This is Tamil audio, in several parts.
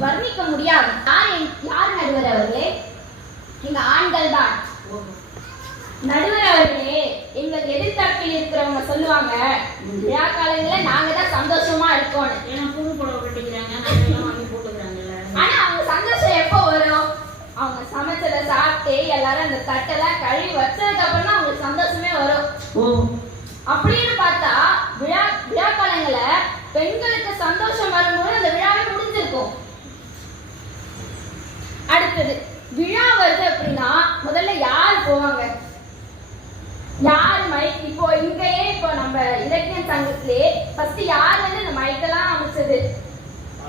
வர்ணிக்க முடியாது யார் யார் நடுவர் அவர்களே? எங்க ஆண்கள் தான். நடுவர் அவர்களே எங்கள் எதிர்த்தரப்பில் இருக்கிறவங்க சொல்லுவாங்க விழா காலங்கள நாங்க தான் சந்தோஷமா இருக்கோம்னு. ஏன்னா புது புடவை கட்டிக்கிறாங்க ஆனா அவங்க சந்தோஷம் எப்போ வரும்? அவங்க சமைச்சதை சாப்பிட்டு எல்லாரும் அந்த தட்டெல்லாம் கழுவி வச்சதுக்கு அப்புறம் தான் அவங்களுக்கு சந்தோஷமே வரும் ஓ அப்படின்னு பார்த்தா விழா விழா காலங்கள பெண்களுக்கு சந்தோஷம் வரும்போது அந்த விழாவே முடிஞ்சிருக்கும் அடுத்தது விழா வருது அப்படின்னா முதல்ல யார் போவாங்க? யார் மைக் இப்போ இங்கேயே இப்போ நம்ம இலக்கிய சங்கத்திலே ஃபர்ஸ்ட் யார் வந்து இந்த மைக்கெல்லாம் அமைச்சது?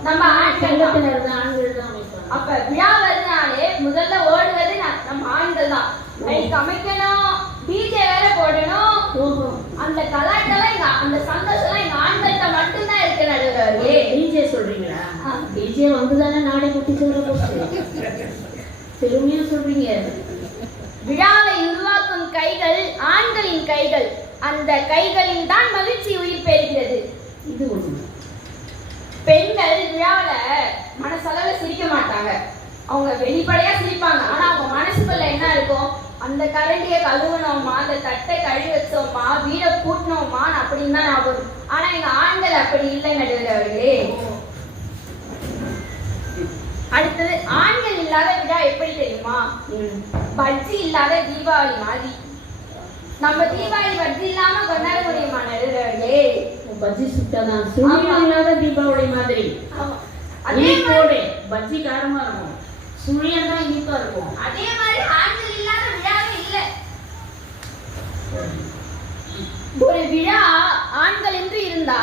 நம்ம ஆண்கள் தான். சங்கத்தினர் தான் ஆண்கள் தான் வைப்பாங்க அப்ப விழா வருதுனாலே முதல்ல ஓடுவது நம்ம ஆண்கள் தான். மைக் அமைக்கணும் டிஜே வேற போடணும். அந்த கலாட்டெல்லாம் எங்க அந்த சந்தோஷம் எங்க ஆண்கள்கிட்ட மட்டும்தான் இருக்கு நடுவர்களே டிஜே சொல்றீங்களா. டிஜே வந்து தானே நாடை குட்டி சொல்ற பெருமையா சொல்றீங்க. விழாவை உருவாக்கும் கைகள் ஆண்களின் கைகள். அந்த கைகளில் தான் மகிழ்ச்சி உயிர் பெறுகிறது. இது ஒண்ணு. பெண்கள் விழாவுல மனசளவுல சிரிக்க மாட்டாங்க. அவங்க வெளிப்படையா சிரிப்பாங்க. ஆனா அவங்க மனசுக்குள்ள என்ன இருக்கும் அந்த கரண்டியை கழுவுனோமா அந்த தட்டை கழுவி வச்சோமா வீடை கூட்டினோமா அப்படின்னு தான் ஞாபகம். ஆனா எங்க ஆண்கள் அப்படி இல்லை நடுவர் அவர்களே. அடுத்தது இல்லாத விழா எப்படி தெரியுமா. பஜ்ஜி இல்லாத தீபாவளி மாதிரி. நம்ம தீபாவளி பஜ்ஜி இல்லாம கொண்டாட முடியுமா நடுவர்களே பஜ்ஜி சுட்டாதான் சுழியம் இல்லாத தீபாவளி மாதிரி. அதே இனிப்போடு பஜ்ஜி காரமா இருக்கும். சுழியம் தான் இனிப்பா இருக்கும். அதே மாதிரி ஆண்கள் இல்லாத விழாவே இல்லை. ஒரு விழா ஆண்கள் என்று இருந்தா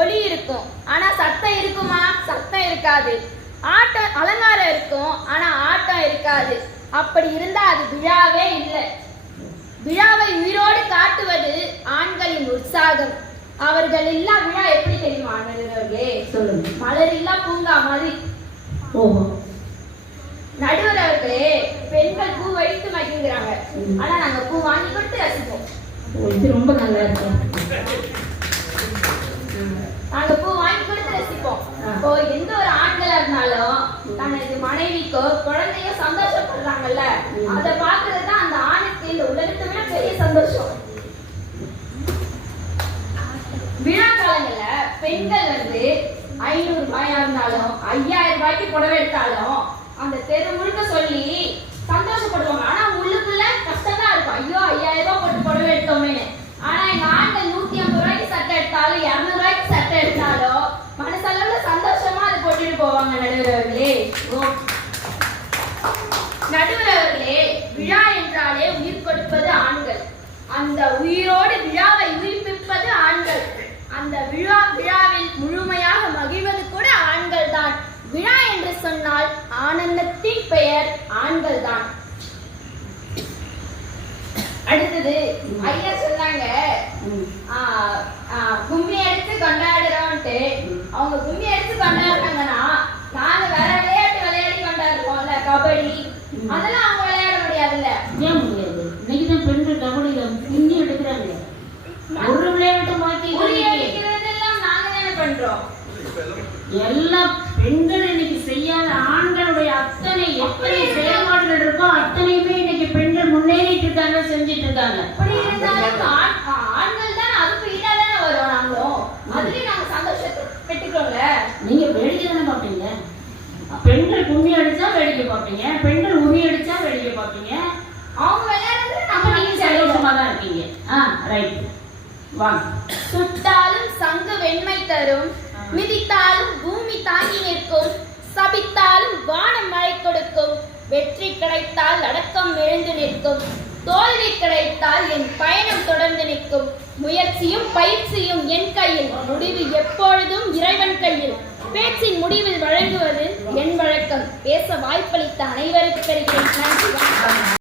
ஒலி இருக்கும். ஆனா சத்தம் இருக்குமா? சத்தம் இருக்காது. ஆட்டம் அலங்காரம் இருக்கும் ஆனா ஆட்டம் இருக்காது. அப்படி இருந்தா அது விழாவே இல்லை. விழாவை உயிரோடு காட்டுவது ஆண்களின் உற்சாகம். அவர்கள் இல்லா விழா எப்படி தெரியுமா நடுவர்களே சொல்லுங்க. மலர் இல்லா பூங்கா மாதிரி. ஓஹோ. நடுவர் அவர்களே பெண்கள் பூ வைத்து மகிழ்கிறாங்க. ஆனா நாங்க பூ வாங்கி கொடுத்து ரசிப்போம். இது ரொம்ப நல்லா இருக்கு நாங்க பூ வாங்கி கொடுத்து ரசிப்போம் ஆ. இப்போ எந்த ஒரு ஆண்களா தனது மனைவிக்கோ குழந்தையோ சந்தோஷப்படுறாங்கல்ல. அதை பார்க்கறது தான் அந்த ஆணுக்கு இந்த உலகத்தை விட பெரிய சந்தோஷம். விழா காலங்கள்ல பெண்கள் வந்து ஐநூறு ரூபாயா இருந்தாலும் ஐயாயிரம் ரூபாய்க்கு புடவை எடுத்தாலும் அந்த தெரு முழுக்க சொல்லி சந்தோஷப்படுவாங்க. ஆனா உள்ளுக்குள்ள கஷ்டம் தான் இருக்கும் ஐயோ ஐயாயிரம் ரூபாய் போட்டு புடவை எடுத்தோமே ஆனா எங்க ஆண்கள் நூத்தி ஐம்பது ரூபாய்க்கு சட்டை எடுத்தாலும் இருநூறு ரூபாய்க்கு சட்டை எடுத்தாலும் மனசளவுல சந்தோஷமா அதை போட்டுட்டு போவாங்க நடுவர் அவர்களே ஓ. நடுவர் அவர்களே விழா என்றாலே உயிர் கொடுப்பது ஆண்கள். அந்த உயிரோடு விழாவை உயிர்ப்பிப்பது ஆண்கள். அந்த விழா விழாவில் முழுமையாக மகிழ்வது கூட ஆண்கள் தான் விழா என்று சொன்னால் ஆனந்தத்தின் பெயர் ஆண்கள் தான் அடுத்தது ஐயா சொன்னாங்க கும்மி அடிச்சு கொண்டாடுறோம்ட்டு அவங்க கும்மி அடிச்சு கொண்டாடுறாங்கன்னா அதெல்லாம் அவங்க விளையாட முடியாதுல்ல. ஏன் முடியாது? இன்னைக்கு தான் பெண்கள் கபடியில முன்னி எடுக்கிறாங்க. ஒரு விளையாட்டு மாத்தி அடிக்கிறதெல்லாம் நாங்க தானே பண்றோம். எல்லா பெண்கள் இன்னைக்கு செய்யாத ஆண்களுடைய அத்தனை எத்தனை செயல்பாடுகள் இருக்கோ அத்தனையுமே இன்னைக்கு பெண்கள் முன்னேறிட்டு இருக்காங்க செஞ்சிட்டு இருக்காங்க. அப்படி இருந்தாலும் ஆண்- ஆ, ஆண்கள் தான் அதுக்கு ஈடா தானே வரும் நாங்களும் அதுலயும் நாங்க சந்தோஷத்தை பெற்றுக்கிறோம்ல நீங்க வேடிக்கை தானே பார்ப்பீங்க பெண்கள் கும்மி அடிச்சா வேடிக்கை பார்ப்பீங்க பெண்கள் உரி அடிச்சா வேடிக்கை பார்ப்பீங்க அவங்க விளையாடுறது நம்ம நீங்க சந்தோஷமா தான். இருக்கீங்க. ஆ ரைட் வாங்க. சுட்டாலும் சங்கு வெண்மை தரும் மிதித்தாலும் பூமி தாங்கி நிற்கும் சபித்தாலும் வானம் மழை கொடுக்கும் வெற்றி கிடைத்தால் அடக்கம் எழுந்து நிற்கும் தோல்வி கிடைத்தால் என் பயணம் தொடர்ந்து நிற்கும் முயற்சியும் பயிற்சியும் என் கையில் முடிவு எப்பொழுதும் இறைவன் கையில். பேச்சின் முடிவில் வழங்குவது என் வழக்கம். பேச வாய்ப்பளித்த அனைவருக்கும் நன்றி